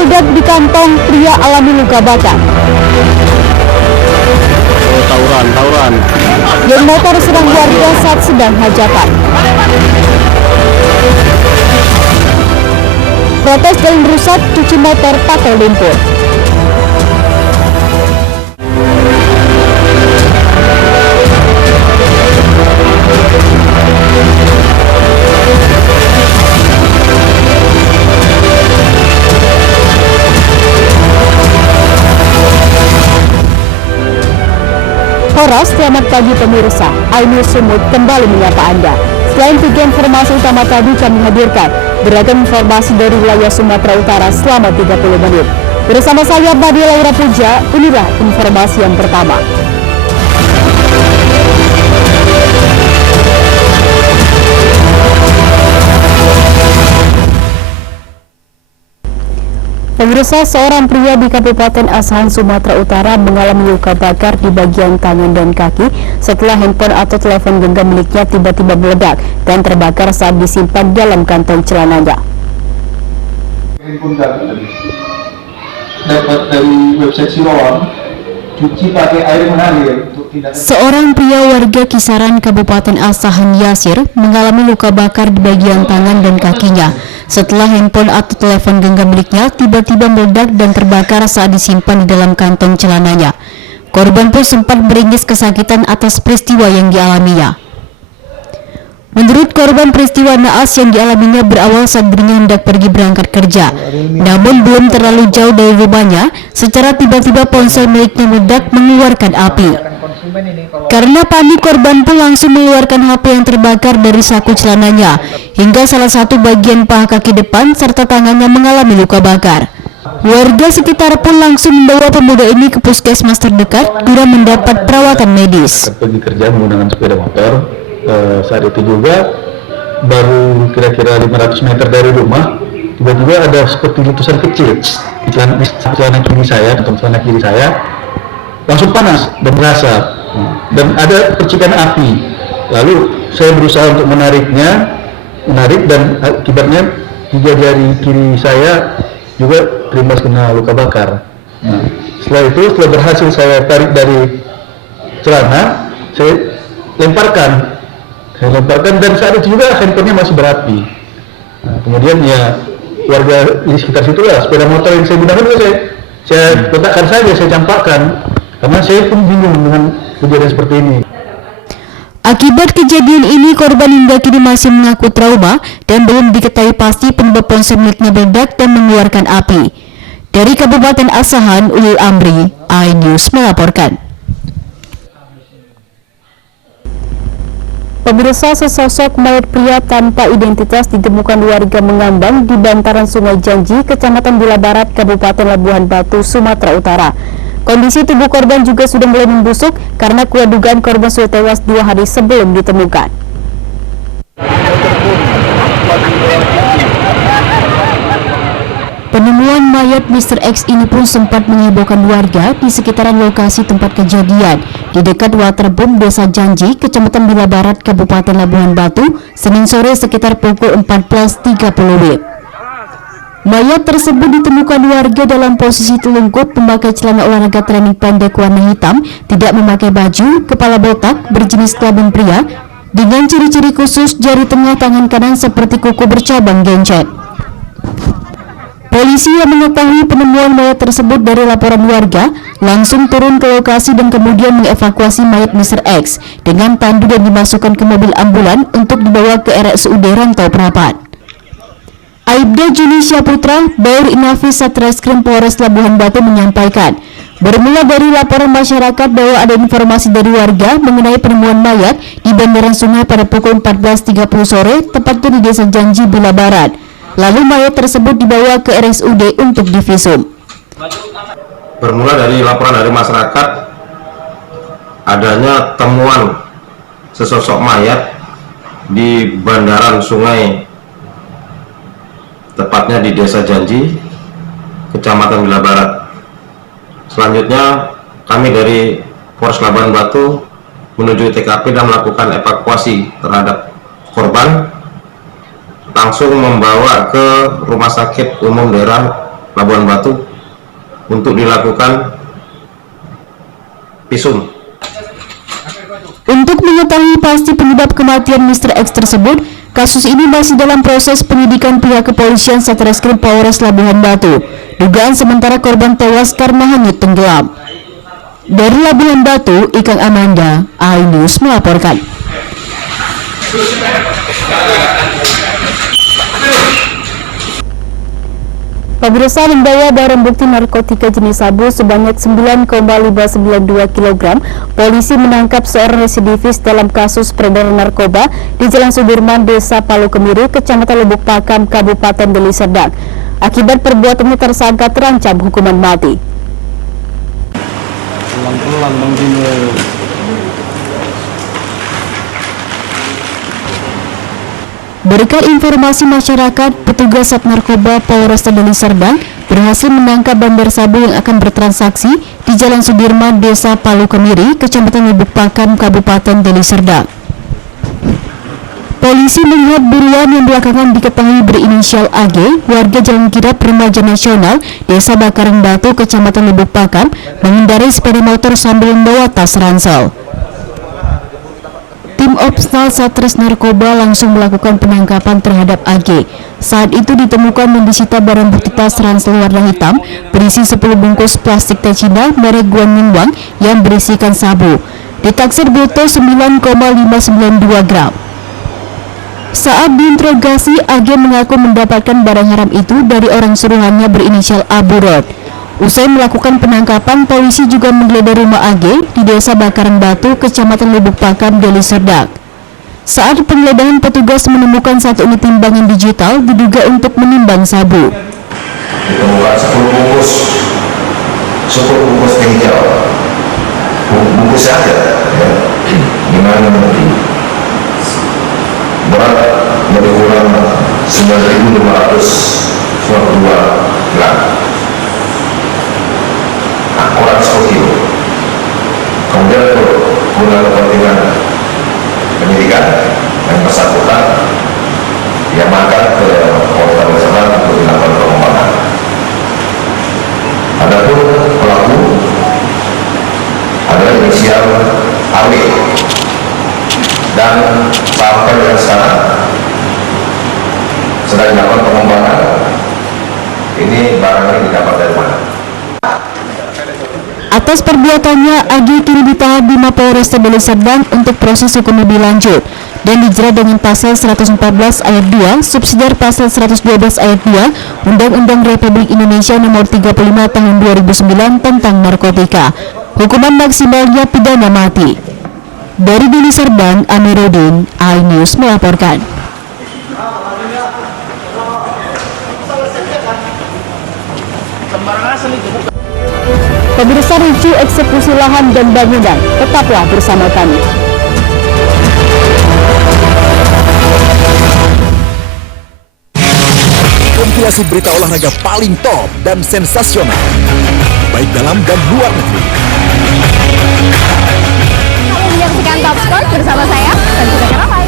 meledak di kantong, pria alami luka bakar. Tawuran. Geng motor serang warga saat sedang hajatan. Protes jalan rusak, cuci motor pakai lumpur. Horas, selamat pagi pemirsa. Ainur Sumut kembali menyapa Anda. Selain 3 informasi utama tadi kami hadirkan beragam informasi dari wilayah Sumatera Utara selama 30 menit. Bersama saya Nadia Laura Puja, inilah informasi yang pertama. Pemirsa, seorang pria di Kabupaten Asahan, Sumatera Utara mengalami luka bakar di bagian tangan dan kaki setelah handphone atau telepon genggam miliknya tiba-tiba meledak dan terbakar saat disimpan dalam kantong celananya. Handphone dapat dari website Siloam, cuci pakai air mengalir. Seorang pria warga Kisaran Kabupaten Asahan Yasir mengalami luka bakar di bagian tangan dan kakinya setelah handphone atau telepon genggam miliknya tiba-tiba meledak dan terbakar saat disimpan di dalam kantong celananya. Korban pun sempat meringis kesakitan atas peristiwa yang dialaminya. Menurut korban, peristiwa naas yang dialaminya berawal saat dirinya hendak pergi berangkat kerja. Namun belum terlalu jauh dari rumahnya, secara tiba-tiba ponsel miliknya meledak mengeluarkan api. Karena panik, korban pun langsung mengeluarkan HP yang terbakar dari saku celananya, hingga salah satu bagian paha kaki depan serta tangannya mengalami luka bakar. Warga sekitar pun langsung membawa pemuda ini ke puskesmas terdekat guna mendapat perawatan medis. Pergi kerja menggunakan sepeda motor. Saat itu juga baru kira-kira 500 meter dari rumah, tiba-tiba ada seperti letusan kecil di celana kiri saya, atau celana kiri saya langsung panas dan berasap, dan ada percikan api. Lalu saya berusaha untuk menarik dan akibatnya 3 jari kiri saya juga terimbas kena luka bakar. Setelah berhasil saya tarik dari celana, saya lemparkan dan saat itu juga handphonenya masih berapi. Kemudian ya warga di sekitar situ lah, sepeda motor yang saya gunakan juga saya letakkan saja, saya campakkan, karena saya pun bingung dengan kejadian seperti ini. Akibat kejadian ini, korban hingga kini masih mengaku trauma dan belum diketahui pasti penyebab ponsel miliknya meledak dan mengeluarkan api. Dari Kabupaten Asahan, Ulil Amri, iNews melaporkan. Pemirsa, sesosok mayat pria tanpa identitas ditemukan warga Mengambang di bantaran Sungai Janji, Kecamatan Bila Barat, Kabupaten Labuhan Batu, Sumatera Utara. Kondisi tubuh korban juga sudah mulai membusuk karena kuat dugaan korban sudah tewas 2 hari sebelum ditemukan. Penemuan mayat Mr. X ini pun sempat menghebohkan warga di sekitaran lokasi tempat kejadian di dekat Waterboom, Desa Janji, Kecamatan Bila Barat, Kabupaten Labuhan Batu, Senin sore sekitar pukul 14.30 WIB. Mayat tersebut ditemukan warga dalam posisi telungkup, memakai celana olahraga training pendek warna hitam, tidak memakai baju, kepala botak, berjenis kelamin pria, dengan ciri-ciri khusus jari tengah tangan kanan seperti kuku bercabang gencet. Polisi yang mengetahui penemuan mayat tersebut dari laporan warga langsung turun ke lokasi dan kemudian mengevakuasi mayat Mr. X dengan tandu dan dimasukkan ke mobil ambulan untuk dibawa ke RSUD Rantau Prapat. Aibda Junisya Putra, Baur Inavis Satreskrim Polres Labuhan Batu menyampaikan, bermula dari laporan masyarakat bahwa ada informasi dari warga mengenai penemuan mayat di bantaran sungai pada pukul 14.30 sore, tepatnya di Desa Janji, Bila Barat. Lalu mayat tersebut dibawa ke RSUD untuk divisum. Bermula dari laporan dari masyarakat adanya temuan sesosok mayat di bantaran sungai, tepatnya di Desa Janji, Kecamatan Bila Barat. Selanjutnya kami dari Polres Labuhan Batu menuju TKP dan melakukan evakuasi terhadap korban, langsung membawa ke Rumah Sakit Umum Daerah Labuan Batu untuk dilakukan visum. Untuk mengetahui pasti penyebab kematian Mr. X tersebut, kasus ini masih dalam proses penyidikan pihak kepolisian Satreskrim Polres Labuhan Batu. Dugaan sementara korban tewas karena hanyut tenggelam. Dari Labuhan Batu, Ikang Amanda, iNews melaporkan. Pemirsa, membawa barang bukti narkotika jenis sabu sebanyak 9,592 kg, polisi menangkap seorang residivis dalam kasus peredaran narkoba di Jalan Sudirman, Desa Palu Kemiri, Kecamatan Lubuk Pakam, Kabupaten Deli Serdang. Akibat perbuatannya tersangka terancam hukuman mati. Berkat informasi masyarakat, petugas Sat Narkoba Polresta Deli Serdang berhasil menangkap bandar sabu yang akan bertransaksi di Jalan Sudirman, Desa Palu Kemiri, Kecamatan Lubuk Pakam, Kabupaten Deli Serdang. Polisi melihat buruan yang belakangan diketahui berinisial AG, warga Jalan Kirap Remaja Nasional, Desa Bakaran Batu, Kecamatan Lubuk Pakam, mengendarai sepeda motor sambil membawa tas ransel. Tim Opsnal Satres Narkoba langsung melakukan penangkapan terhadap AG. Saat itu ditemukan dan disita barang bukti tas ransel warna hitam berisi 10 bungkus plastik teh Cina merek Guanminwang yang berisikan sabu. Ditaksir brutto 9,592 gram. Saat diinterogasi, AG mengaku mendapatkan barang haram itu dari orang suruhannya berinisial Abu Rod. Usai melakukan penangkapan, polisi juga menggeledah rumah AG di Desa Bakaran Batu, Kecamatan Lubuk Pakam, Deli Serdang. Saat penggeledahan, petugas menemukan satu unit timbangan digital diduga untuk menimbang sabu. Ditemukan 10 bungkus teh hijau, bungkus saja, ya, gimana nanti berat lebih kurang 9.592 gram. Kurang 10 kilo. Kemudian guna kepentingan penyidikan yang bersangkutan diamankan ke Polres Deli Serdang untuk dilakukan pengembangan. Adapun pelaku adalah inisial AW dan sampai dengan sekarang sedang dilakukan pengembangan. Ini barang ini didapat dari mana? Atas perbuatannya, AG kini ditahan di Mapolresta Deli Serdang untuk proses hukum lebih lanjut dan dijerat dengan pasal 114 ayat 2, subsidiar pasal 112 ayat 2, Undang-Undang Republik Indonesia Nomor 35 Tahun 2009 tentang narkotika. Hukuman maksimalnya pidana mati. Dari Deli Serdang, Amiruddin, iNews melaporkan. Pemirsa, review eksekusi lahan dan bangunan, tetaplah bersama kami. Kompilasi berita olahraga paling top dan sensasional, baik dalam dan luar negeri. Kamu menyaksikan Top Sport bersama saya dan juga Karamai.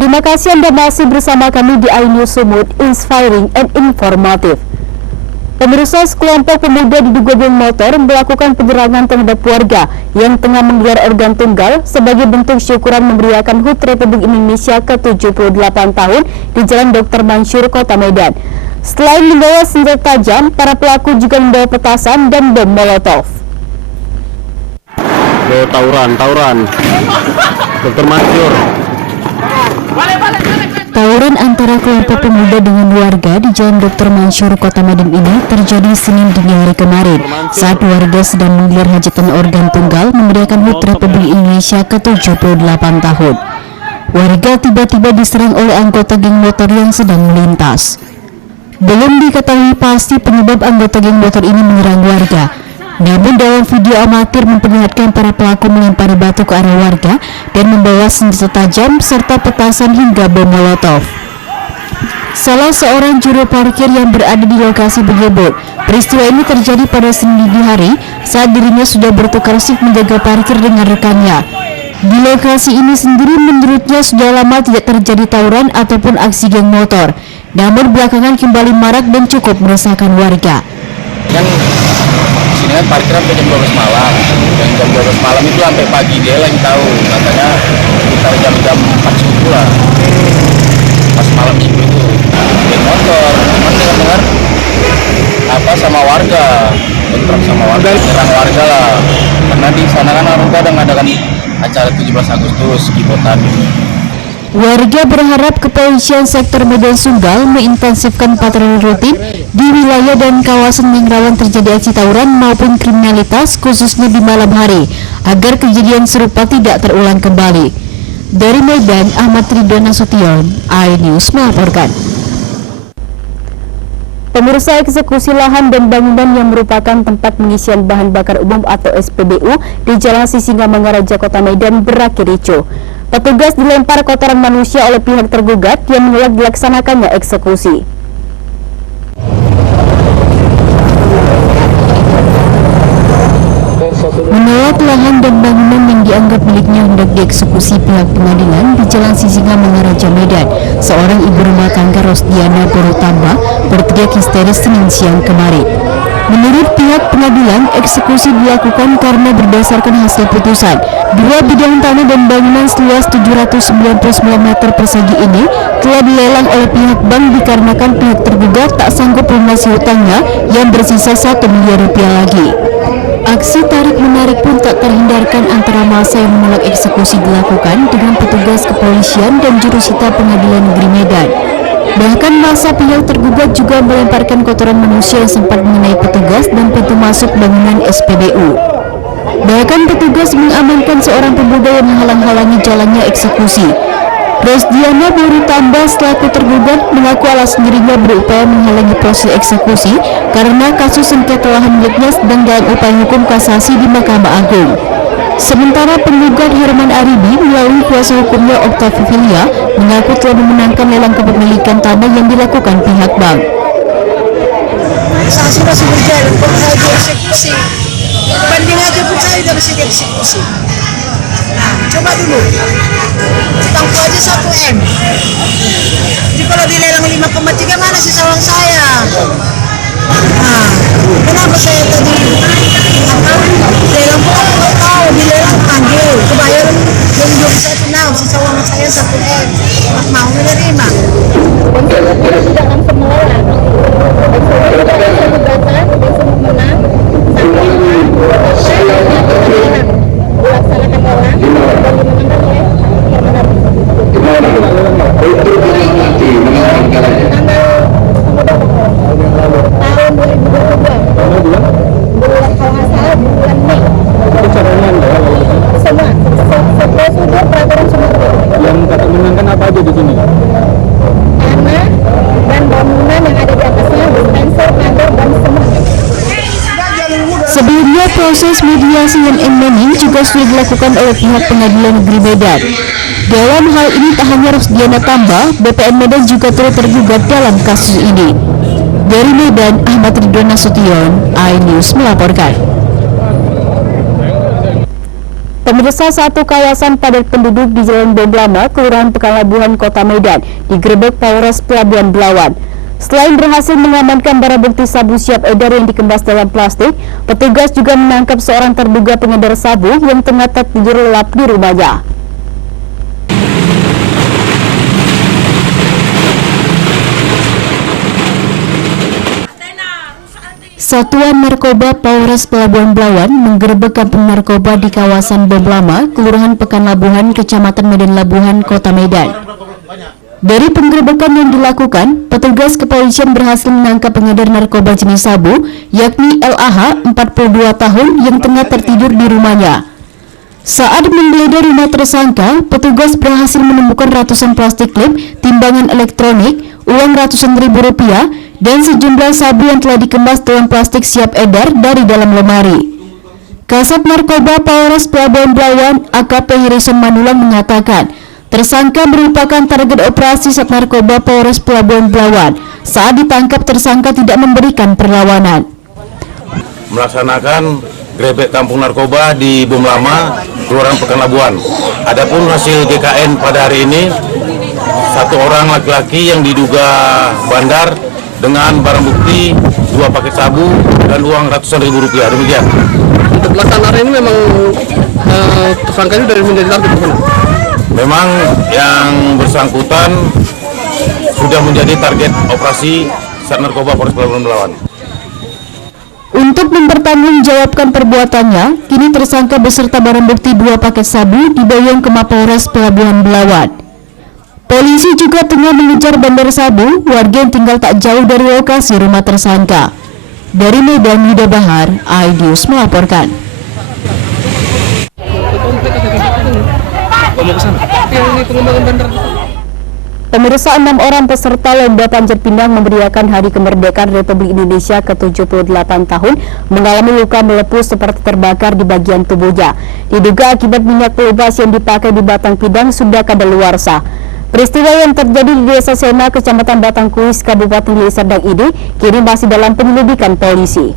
Terima kasih Anda masih bersama kami di iNews Sumut, inspiring and informative. Pemirsa, sekelompok pemuda diduga geng motor melakukan penyerangan terhadap warga yang tengah menggelar organ tunggal sebagai bentuk syukuran memeriahkan HUT Republik Indonesia ke-78 tahun di Jalan Dr. Mansur, Kota Medan. Selain membawa senjata tajam, para pelaku juga membawa petasan dan bom molotov. Tawuran. Dr. Mansur. Tawuran antara kelompok pemuda dengan warga di Jalan Dr. Mansur, Kota Medan ini terjadi Senin dini hari kemarin saat warga sedang menggelar hajatan organ tunggal memeriahkan HUT Republik Indonesia ke-78 tahun. Warga tiba-tiba diserang oleh anggota geng motor yang sedang melintas. Belum diketahui pasti penyebab anggota geng motor ini menyerang warga. Namun dalam video amatir memperlihatkan para pelaku melempari batu ke arah warga dan membawa senjata tajam serta petasan hingga bom molotov. Salah seorang juru parkir yang berada di lokasi menyebut peristiwa ini terjadi pada Senin dini hari saat dirinya sudah bertukar shift menjaga parkir dengan rekannya. Di lokasi ini sendiri menurutnya sudah lama tidak terjadi tawuran ataupun aksi geng motor, namun belakangan kembali marak dan cukup meresahkan warga. Kan sini kan parkiran sampai jam 12 malam, dan jam 12 malam itu sampai pagi dia lagi tahu, katanya sekitar jam 4 subuh lah, pas malam minggu itu geng motor, cuman dengar apa sama warga, bentrok sama warga, nyerang warga lah, karena di sana kan orang kadang mengadakan acara 17 Agustus Gibotan. Warga berharap kepolisian sektor Medan Sunggal mengintensifkan patroli rutin di wilayah dan kawasan yang rawan terjadi aksi tawuran maupun kriminalitas khususnya di malam hari agar kejadian serupa tidak terulang kembali. Dari Medan, Ahmad Ridwan Nasution, iNews melaporkan. Pemirsa, eksekusi lahan dan bangunan yang merupakan tempat pengisian bahan bakar umum atau SPBU di Jalan Sisingamangaraja, Kota Medan berakhir ricuh. Petugas dilempar kotoran manusia oleh pihak tergugat yang menolak dilaksanakannya eksekusi. Menolak lahan dan bangunan yang dianggap miliknya hendak dieksekusi pihak pengadilan di Jalan Sisingamangaraja, Medan, seorang ibu rumah tangga Rosdiana Borotamba berteriak histeris Senin siang kemarin. Menurut pihak pengadilan, eksekusi dilakukan karena berdasarkan hasil putusan, 2 bidang tanah dan bangunan seluas 799 meter persegi ini telah dilelang oleh pihak bank dikarenakan pihak tergugat tak sanggup melunasi hutangnya yang bersisa 1 miliar rupiah lagi. Aksi tarik-menarik pun tak terhindarkan antara masa yang menolak eksekusi dilakukan dengan petugas kepolisian dan jurusita pengadilan negeri Medan. Bahkan masa pihak tergugat juga melemparkan kotoran manusia yang sempat mengenai petugas dan pintu masuk bangunan SPBU. Bahkan petugas mengamankan seorang pemuda yang menghalang-halangi jalannya eksekusi. Rosdiana Borotamba selaku tergugat mengaku alasan dirinya berupaya menghalangi proses eksekusi karena kasus sengketa lahan miliknya sedang dalam upaya hukum kasasi di Mahkamah Agung. Sementara penggugat Herman Aribi melalui kuasa hukumnya Octavilia mengaku telah memenangkan lelang kepemilikan tanah yang dilakukan pihak bank. Kasasi masih berjalan, kok saya dieksekusi. Banding aja pun saya udah masih dieksekusi. Nah, coba dulu. Utangku aja 1 M. Jadi kalau dilelang 5,3 mana sih sawang saya? Nah, kenapa saya tadi lelang pun aku nggak tahu, dilelang panggil kebayaran yang 21 si sawang saya 1 M, mau menerima. Sudah langsung melelang, gugatan langsung menang sampai dilaksanakan lelang dan dimenangkan oleh Herman Aribi. Tahun 2022 bulan kalau nggak salah bulan Mei. Semua prosedur peraturan semua. Yang kata menangkan apa aja di sini? Tanah dan bangunan yang ada di atasnya, dispenser, kantor dan semua. Sebelumnya proses mediasi yang endemic juga sudah dilakukan oleh pihak pengadilan negeri Medan. Dalam hal ini tak hanya Rosdiana Tamba, BPN Medan juga turut tergugat dalam kasus ini. Dari Medan, Ahmad Ridwan Nasution, iNews melaporkan. Pemirsa, satu kawasan padat penduduk di Jalan Bom Lama, Kelurahan Pekanlabuhan, Kota Medan, digerebek Polres Pelabuhan Belawan. Selain berhasil mengamankan barang bukti sabu siap edar yang dikemas dalam plastik, petugas juga menangkap seorang terduga pengedar sabu yang tengah tertidur lelap di rumahnya. Satuan Narkoba Polres Pelabuhan Belawan menggerebek kampung narkoba di kawasan Bom Lama, Kelurahan Pekanlabuhan, Kecamatan Medan Labuhan, Kota Medan. Dari penggerebekan yang dilakukan, petugas kepolisian berhasil menangkap pengedar narkoba jenis sabu, yakni LAH, 42 tahun, yang tengah tertidur di rumahnya. Saat menggeledah rumah tersangka, petugas berhasil menemukan ratusan plastik klip, timbangan elektronik, uang ratusan ribu rupiah, dan sejumlah sabu yang telah dikemas dalam plastik siap edar dari dalam lemari. Kasat Narkoba Polres Pelabuhan Belawan, AKP Harrison Manulang mengatakan, tersangka merupakan target operasi Sat Narkoba Polres Pelabuhan Belawan. Saat ditangkap, tersangka tidak memberikan perlawanan. Melaksanakan grebek kampung narkoba di Bom Lama, Kelurahan Pekan Labuan. Adapun hasil GKN pada hari ini, 1 orang laki-laki yang diduga bandar dengan barang bukti 2 paket sabu dan uang ratusan ribu rupiah. Demikian. Untuk pelaksanaan ini memang tersangka ini dari menjadi target bukan? Memang yang bersangkutan sudah menjadi target operasi Sat Narkoba Polres Pelabuhan Belawan. Untuk mempertanggungjawabkan perbuatannya, kini tersangka beserta barang bukti 2 paket sabu dibawa ke Mapolres Pelabuhan Belawan. Polisi juga tengah mengejar bandar sabu warga yang tinggal tak jauh dari lokasi rumah tersangka. Dari Medan, Yuda Bahar, iNews melaporkan. Pemirsa, 6 orang peserta lomba panjat pinang memeriahkan Hari Kemerdekaan Republik Indonesia ke-78 tahun mengalami luka melepuh seperti terbakar di bagian tubuhnya. Diduga akibat minyak pelubas yang dipakai di batang pinang sudah kadaluarsa. Peristiwa yang terjadi di Desa Sena, Kecamatan Batangkuis, Kabupaten Deli Serdang ini kini masih dalam penyelidikan polisi.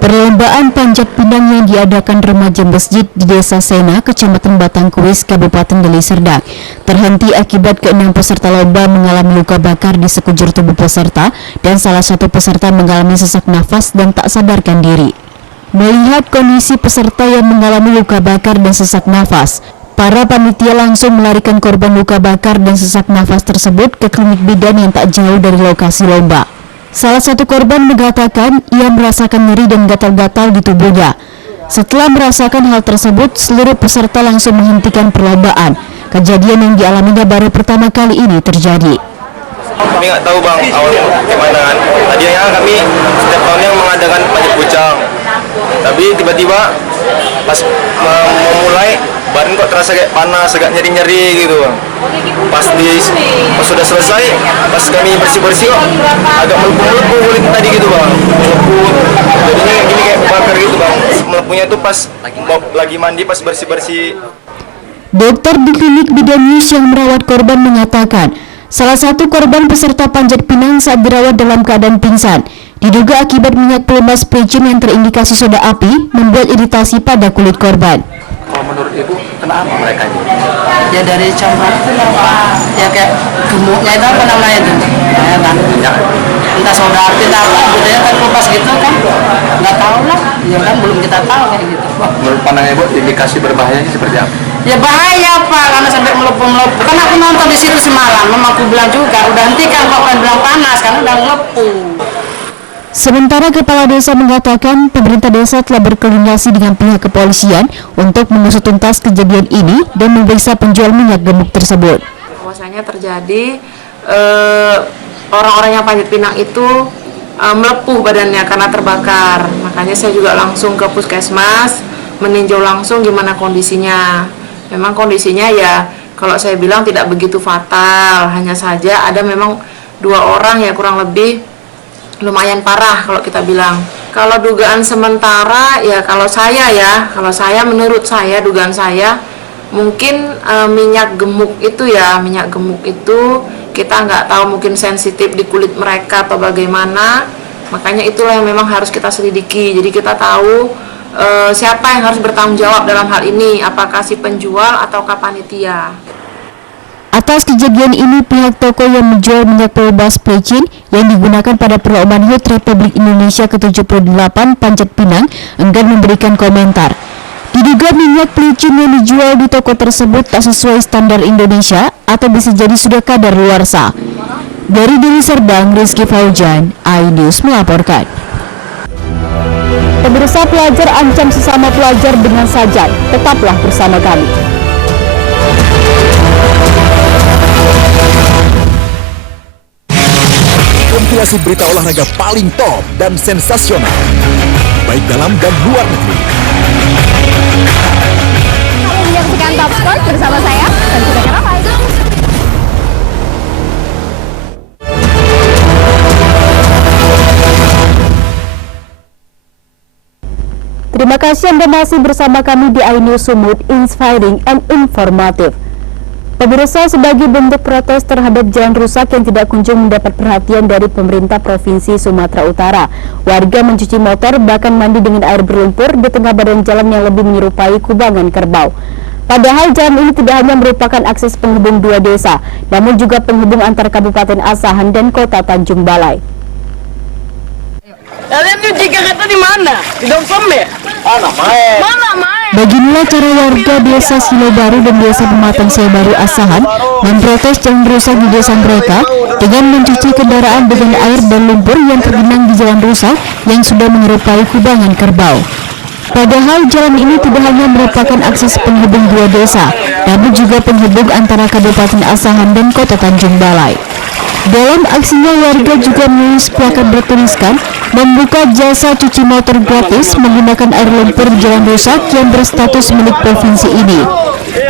Perlombaan panjat pinang yang diadakan remaja masjid di Desa Sena, Kecamatan Batangkuis, Kabupaten Deli Serdang terhenti akibat ke-6 peserta lomba mengalami luka bakar di sekujur tubuh peserta dan salah satu peserta mengalami sesak nafas dan tak sadarkan diri. Melihat kondisi peserta yang mengalami luka bakar dan sesak nafas, para panitia langsung melarikan korban luka bakar dan sesak nafas tersebut ke klinik bidan yang tak jauh dari lokasi lomba. Salah satu korban mengatakan ia merasakan nyeri dan gatal-gatal di tubuhnya. Setelah merasakan hal tersebut, seluruh peserta langsung menghentikan perlombaan. Kejadian yang dialaminya baru pertama kali ini terjadi. Kami nggak tahu bang awalnya gimana kan. Tadinya kami setiap tahunnya mengadakan panjat pucang. Tapi tiba-tiba pas memulai badan kok terasa kayak panas, agak nyeri-nyeri gitu bang. Pas sudah selesai, pas kami bersih-bersih kok agak melepuh-melepuh kulit tadi gitu bang. Melepuh, jadinya gini kayak bakar gitu bang. Melepuhnya tuh pas lagi mandi, pas bersih-bersih. Dokter di klinik bidan News yang merawat korban mengatakan, salah satu korban peserta panjat pinang saat dirawat dalam keadaan pingsan. Diduga akibat minyak pelumas pecin yang terindikasi soda api membuat iritasi pada kulit korban. Kalau menurut Ibu, kenapa mereka ini? Ya dari campak itu lah Pak. Ya kayak gemuknya itu apa namanya itu? Ya kan? Entah soda api entah apa, budaya kan kupas gitu kan? Nggak tahu lah. Ya kan belum kita tahu kayak gitu. Menurut pandangan Ibu, indikasi berbahayanya seperti apa? Ya bahaya Pak, karena sampai melepuh-melepuh. Kan aku nonton di situ semalam, memang aku bilang juga, udah hentikan kok kan bilang panas, karena udah melepuh. Sementara Kepala Desa mengatakan pemerintah desa telah berkoordinasi dengan pihak kepolisian untuk mengusut tuntas kejadian ini dan memeriksa penjual minyak gemuk tersebut. Bahwasanya terjadi orang-orang yang panjat pinang itu melepuh badannya karena terbakar. Makanya saya juga langsung ke puskesmas meninjau langsung gimana kondisinya. Memang kondisinya ya kalau saya bilang tidak begitu fatal, hanya saja ada memang 2 orang ya kurang lebih lumayan parah kalau kita bilang. Kalau dugaan sementara ya kalau saya menurut saya dugaan saya mungkin minyak gemuk itu kita nggak tahu, mungkin sensitif di kulit mereka atau bagaimana, makanya itulah yang memang harus kita selidiki. Jadi kita tahu siapa yang harus bertanggung jawab dalam hal ini, apakah si penjual atau panitia. Atas kejadian ini, pihak toko yang menjual minyak pelubas pecin yang digunakan pada perlombaan HUT Republik Indonesia ke-78 Panjat Pinang enggan memberikan komentar. Diduga minyak pelicin yang dijual di toko tersebut tak sesuai standar Indonesia atau bisa jadi sudah kadaluarsa. Dari Deli Serdang, Rizky Faujan, iNews melaporkan. Pemirsa, pelajar ancam sesama pelajar dengan sajak. Tetaplah bersama kami. Kompilasi berita olahraga paling top dan sensasional, baik dalam dan luar negeri. Menyaksikan Top Sport bersama saya, dan juga Ramai. Terima kasih Anda masih bersama kami di iNews Sumut, inspiring and informative. Pemirsa, sebagai bentuk protes terhadap jalan rusak yang tidak kunjung mendapat perhatian dari pemerintah Provinsi Sumatera Utara, warga mencuci motor bahkan mandi dengan air berlumpur di tengah badan jalan yang lebih menyerupai kubangan kerbau. Padahal jalan ini tidak hanya merupakan akses penghubung dua desa, namun juga penghubung antar Kabupaten Asahan dan Kota Tanjung Balai. Kalian nyuci kereta di mana? Di Dongsombe? Mana main? Beginilah cara warga desa Silo Baru dan desa Pematang Sebaru Asahan memprotes jalan rusak di desa mereka dengan mencuci kendaraan dengan air dan lumpur yang tergenang di jalan rusak yang sudah menyerupai kubangan kerbau. Padahal jalan ini tidak hanya merupakan akses penghubung dua desa, namun juga penghubung antara Kabupaten Asahan dan Kota Tanjung Balai. Dalam aksinya, warga juga menulis plakat bertuliskan membuka jasa cuci motor gratis menggunakan air lumpur di jalan rusak yang berstatus milik provinsi ini.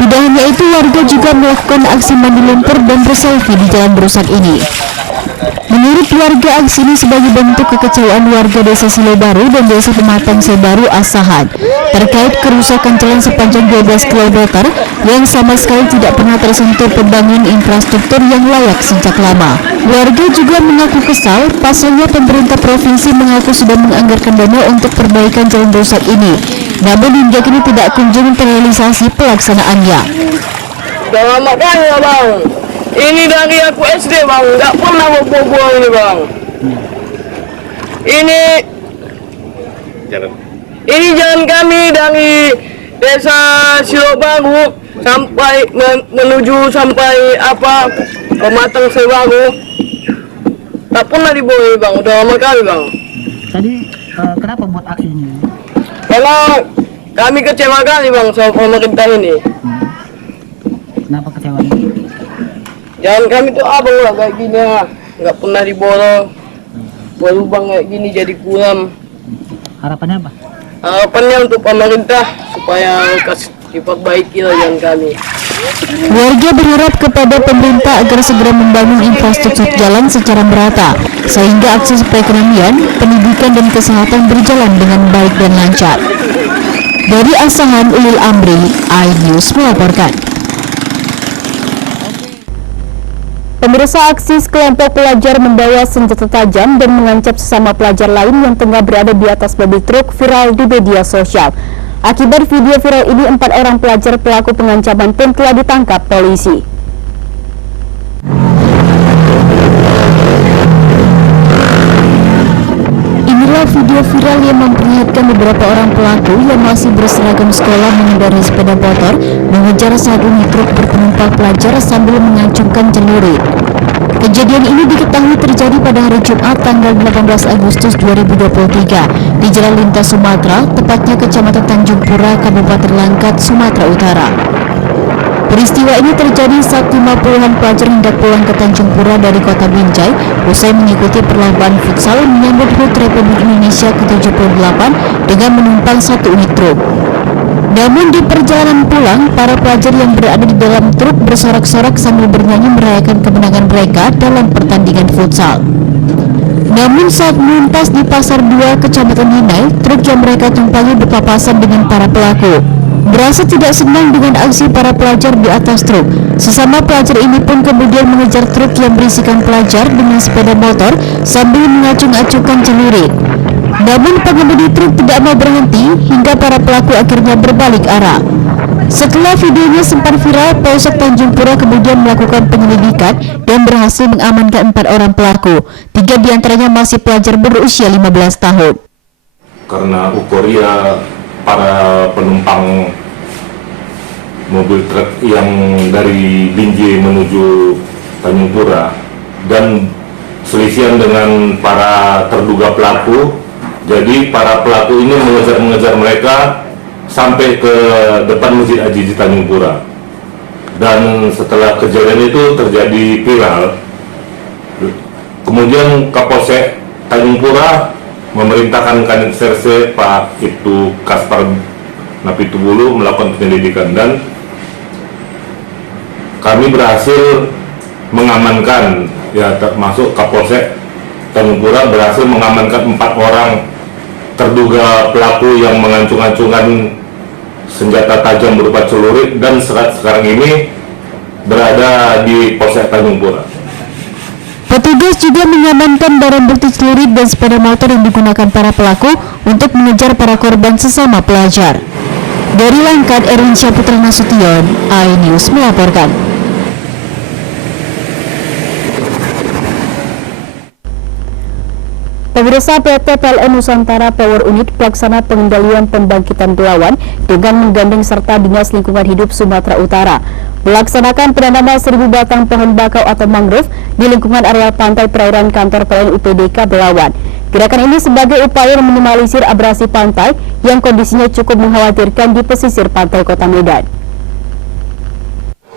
Tidak hanya itu, warga juga melakukan aksi mandi lumpur dan berselfie di jalan rusak ini. Menurut warga, aksi ini sebagai bentuk kekecewaan warga desa Silo Baru dan desa Pematang Sebaru Asahan terkait kerusakan jalan sepanjang 12 km yang sama sekali tidak pernah tersentuh pembangunan infrastruktur yang layak sejak lama. Warga juga mengaku kesal, pasalnya pemerintah provinsi mengaku sudah menganggarkan dana untuk perbaikan jalan rusak ini, namun hingga kini tidak kunjung terrealisasi pelaksanaannya. Udah lama kan ya bang? Ini dari aku SD bang, nggak pernah buang ini bang. Ini jalan kami dari desa Silo Baru sampai menuju sampai Pematang Sebaru. Tak pernah dibuang ini bang, udah lama kali bang. Tadi kenapa buat aksi ini? Karena kami kecewa kali bang sama pemerintah ini. Kenapa kecewa? Jalan kami tuh abang lah kayak gini ya, nggak pernah diborong. Berlubang kayak gini jadi kuram. Harapannya apa? Harapannya untuk pemerintah supaya diperbaiki lah jalan kami. Warga berharap kepada pemerintah agar segera membangun infrastruktur jalan secara merata, sehingga akses perekonomian, pendidikan dan kesehatan berjalan dengan baik dan lancar. Dari Asahan, Ulil Amri, iNews melaporkan. Pemirsa, aksi sekelompok pelajar membawa senjata tajam dan mengancam sesama pelajar lain yang tengah berada di atas mobil truk viral di media sosial. Akibat video viral ini, 4 orang pelajar pelaku pengancaman pun telah ditangkap polisi. Inilah video viral yang memperlihatkan beberapa orang pelaku yang masih berseragam sekolah mengendarai sepeda motor mengejar saat unit truk berpenumpang pelajar sambil mengacungkan celurit. Kejadian ini diketahui terjadi pada hari Jumat tanggal 18 Agustus 2023 di Jalan Lintas Sumatera, tepatnya Kecamatan Tanjung Pura, Kabupaten Langkat, Sumatera Utara. Peristiwa ini terjadi saat 50-an pelajar hendak pulang ke Tanjung Pura dari Kota Binjai usai mengikuti perlombaan futsal menyambut HUT Republik Indonesia ke-78 dengan menumpang satu unit truk. Namun di perjalanan pulang, para pelajar yang berada di dalam truk bersorak-sorak sambil bernyanyi merayakan kemenangan mereka dalam pertandingan futsal. Namun saat melintas di Pasar 2 Kecamatan Hinai, truk yang mereka tumpangi berpapasan dengan para pelaku. Berasa tidak senang dengan aksi para pelajar di atas truk, sesama pelajar ini pun kemudian mengejar truk yang berisikan pelajar dengan sepeda motor sambil mengacung-acungkan celurit. Namun pengemudi truk tidak mau berhenti hingga para pelaku akhirnya berbalik arah. Setelah videonya sempat viral, Polsek Tanjung Pura kemudian melakukan penyelidikan dan berhasil mengamankan 4 orang pelaku. 3 diantaranya masih pelajar berusia 15 tahun. Karena euforia para penumpang mobil truk yang dari Binjai menuju Tanjung Pura dan selisihan dengan para terduga pelaku, jadi para pelaku ini mengejar mereka sampai ke depan Masjid Aji Tanjung Pura. Dan setelah kejadian itu terjadi viral, kemudian Kapolsek Tanjung Pura memerintahkan Kanit Serse Pak Ibtu Kaspar Napitubulu melakukan penyelidikan, dan kami berhasil mengamankan, ya termasuk Kapolsek Tanjung Pura berhasil mengamankan 4 orang terduga pelaku yang mengacung-acungkan senjata tajam berupa celurit, dan sekarang ini berada di Polsek Tanjung Pura. Petugas juga mengamankan barang bukti celurit dan sepeda motor yang digunakan para pelaku untuk mengejar para korban sesama pelajar. Dari Langkat, Erwin Syahputra Nasution, iNews melaporkan. Pemirsa, PT PLN Nusantara Power Unit pelaksana pengendalian pembangkitan Belawan dengan menggandeng serta Dinas Lingkungan Hidup Sumatera Utara melaksanakan penanaman 1000 batang pohon bakau atau mangrove di lingkungan areal pantai perairan kantor PLN UPDK Belawan. Gerakan ini sebagai upaya meminimalisir abrasi pantai yang kondisinya cukup mengkhawatirkan di pesisir pantai Kota Medan.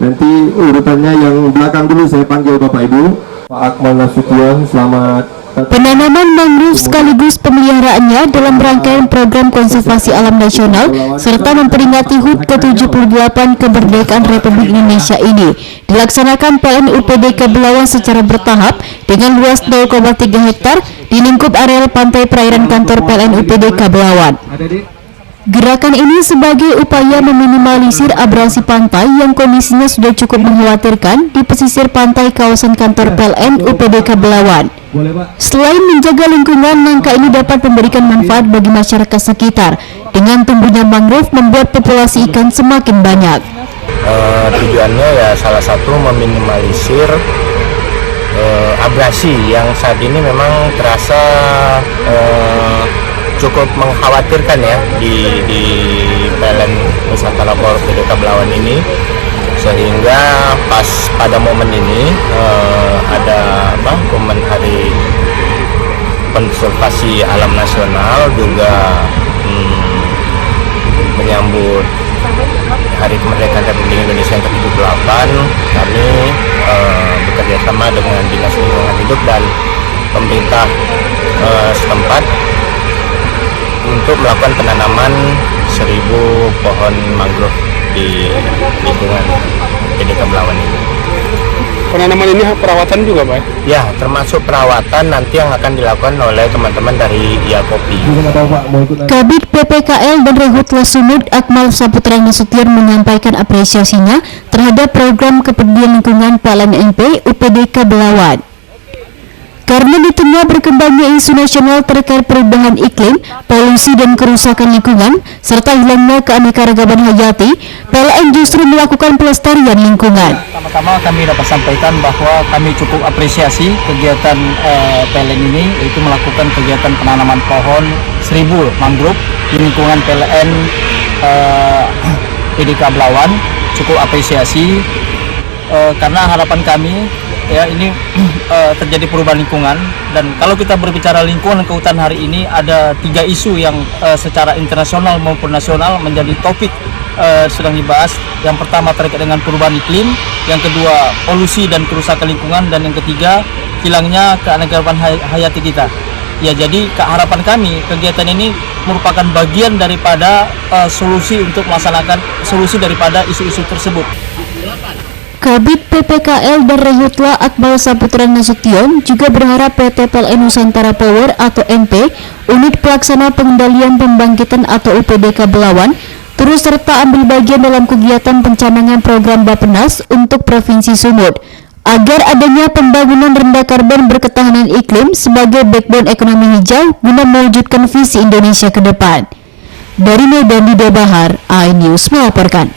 Nanti urutannya yang belakang dulu saya panggil Bapak Ibu. Pak Akmal Nasution, selamat. Penanaman mangrove sekaligus pemeliharaannya dalam rangkaian program konservasi alam nasional serta memperingati HUT ke-78 kemerdekaan Republik Indonesia ini dilaksanakan PLN UPDK Belawan secara bertahap dengan luas 0,3 hektar di lingkup areal pantai perairan kantor PLN UPDK Belawan. Gerakan ini sebagai upaya meminimalisir abrasi pantai yang kondisinya sudah cukup mengkhawatirkan di pesisir pantai kawasan kantor PLN UPDK Belawan. Selain menjaga lingkungan, langkah ini dapat memberikan manfaat bagi masyarakat sekitar. Dengan tumbuhnya mangrove membuat populasi ikan semakin banyak. Tujuannya ya salah satu meminimalisir abrasi yang saat ini memang terasa cukup mengkhawatirkan ya di PLN Nusantara Power UPDK Belawan ini, sehingga pas pada momen ini ada momen Hari Konservasi Alam Nasional juga menyambut Hari Kemerdekaan Republik Indonesia yang ke-78. Kami bekerja sama dengan Dinas Lingkungan Hidup dan pemerintah setempat untuk melakukan penanaman 1000 pohon mangrove di lingkungan UPDK Belawan ini. Penanaman ini perawatan juga, Pak? Ya, termasuk perawatan nanti yang akan dilakukan oleh teman-teman dari IAKOPI. Kabid PPKL dan Rehutla Sumut Akmal Saputra Nasution menyampaikan apresiasinya terhadap program kepedulian lingkungan PLN MP UPDK Belawan. Karena di tengah berkembangnya isu nasional terkait perubahan iklim, polusi dan kerusakan lingkungan, serta hilangnya keanekaragaman hayati, PLN justru melakukan pelestarian lingkungan. Pertama-tama kami dapat sampaikan bahwa kami cukup apresiasi kegiatan PLN ini, yaitu melakukan kegiatan penanaman pohon 1000 mangrove di lingkungan PLN UPDK Belawan. Cukup apresiasi karena harapan kami ya ini terjadi perubahan lingkungan. Dan kalau kita berbicara lingkungan dan kehutanan hari ini, ada 3 isu yang secara internasional maupun nasional menjadi topik sedang dibahas. Yang pertama terkait dengan perubahan iklim, yang kedua polusi dan kerusakan lingkungan, dan yang ketiga hilangnya keanekaragaman hayati kita. Ya, jadi harapan kami kegiatan ini merupakan bagian daripada solusi untuk melaksanakan solusi daripada isu-isu tersebut. Kabid PPKL dan Rehutla Akmal Saputra Nasution juga berharap PT PLN Nusantara Power atau MP, unit pelaksana pengendalian pembangkitan atau UPDK Belawan, terus serta ambil bagian dalam kegiatan pencanangan program Bappenas untuk Provinsi Sumut, agar adanya pembangunan rendah karbon berketahanan iklim sebagai backbone ekonomi hijau guna mewujudkan visi Indonesia ke depan. Dari Medan, Dida Bahar, iNews melaporkan.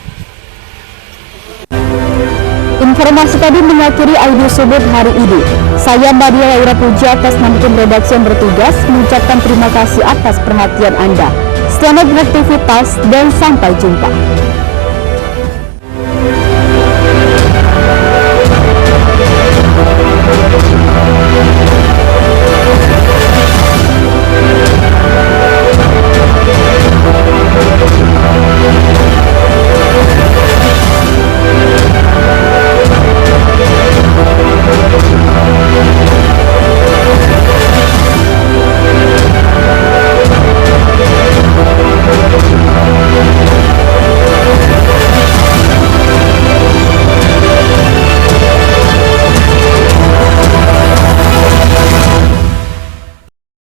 Informasi tadi mengakhiri iNews Sumut hari ini. Saya Maria Laura Puja atas nama tim redaksi yang bertugas mengucapkan terima kasih atas perhatian Anda. Selamat beraktivitas dan sampai jumpa.